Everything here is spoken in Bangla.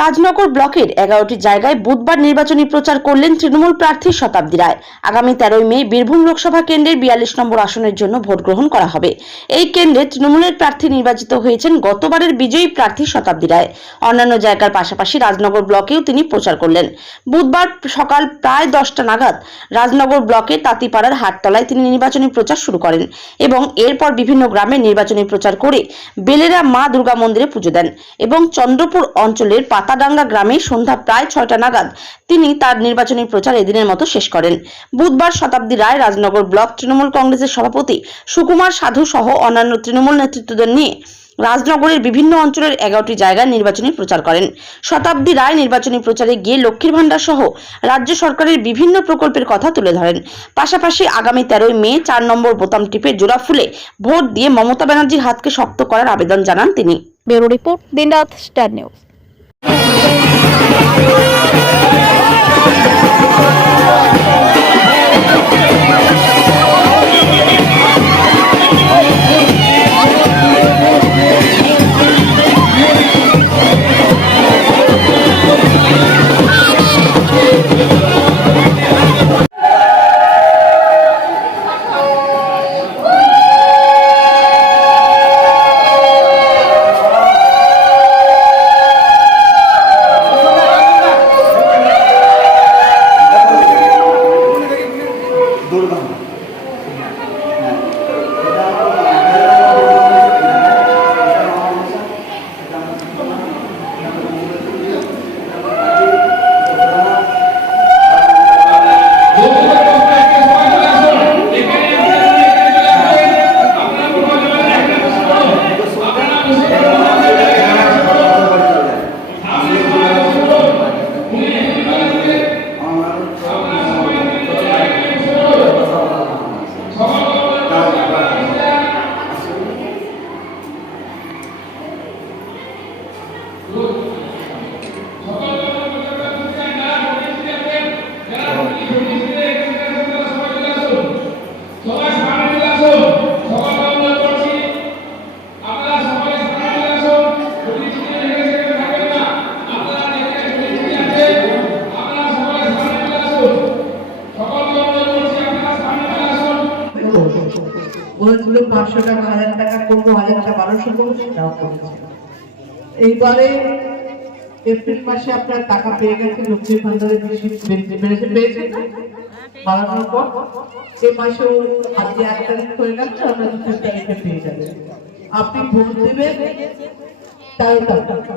রাজনগর ব্লকের 11টি জায়গায় বুধবার নির্বাচনী প্রচার করলেন তৃণমূল প্রার্থী শতাব্দী রায়। আগামী 13 মে বীরভূম লোকসভা কেন্দ্রের 42 নম্বর আসনের জন্য ভোট গ্রহণ করা হবে। এই কেন্দ্রে তৃণমূলের প্রার্থী নির্বাচিত হয়েছেন গতবারের বিজয়ী প্রার্থী শতাব্দী রায়। অন্যান্য জায়গার পাশাপাশি রাজনগর ব্লকেও তিনি প্রচার করলেন। বুধবার সকাল প্রায় 10টা নাগাদ রাজনগর ব্লকের তাঁতিপাড়ার হাটতলায় তিনি নির্বাচনী প্রচার শুরু করেন এবং এরপর বিভিন্ন গ্রামে নির্বাচনী প্রচার করে বেলেরা মা দুর্গা মন্দিরে পুজো দেন এবং চন্দ্রপুর অঞ্চলের পাতাডাঙ্গা গ্রামে সন্ধ্যা প্রায় 6টা নাগাদ তিনি তার নির্বাচনী প্রচার এদিনের মতো শেষ করেন। বুধবার শতাব্দী রায় রাজনগর ব্লক তৃণমূল কংগ্রেসের সভাপতি সুকুমার সাধু সহ অন্যান্য তৃণমূল নেতৃত্বদের নিয়ে রাজনগরের বিভিন্ন অঞ্চলের 11টি জায়গায় নির্বাচনী প্রচার করেন। শতাব্দী রায় নির্বাচনী প্রচারে গিয়ে লক্ষ্মীর ভান্ডার সহ রাজ্য সরকারের বিভিন্ন প্রকল্পের কথা তুলে ধরেন। পাশাপাশি আগামী 13 মে 4 নম্বর বোতাম টিপে জোড়া ফুলে ভোট দিয়ে মমতা ব্যানার্জির হাতকে শক্ত করার আবেদন জানান তিনি। ব্যুরো রিপোর্ট, দিনরাত স্টার নিউজ। বলেছিল 500 টাকা 1000 টাকা করবো, 1000 টাকা 1200 করবো, সেটাও করেছে। এইবারে এপ্রিল মাসে আপনার টাকা পেয়ে গেছে, লক্ষ্মীর ভান্ডারের পেয়েছে বাড়ানোর পর এই মাসেও আজকে 1 তারিখ হয়ে গেছে, আমরা 2 তারিখে পেয়ে যাবে। আপনি ভোট দেবেন 13 টাকা।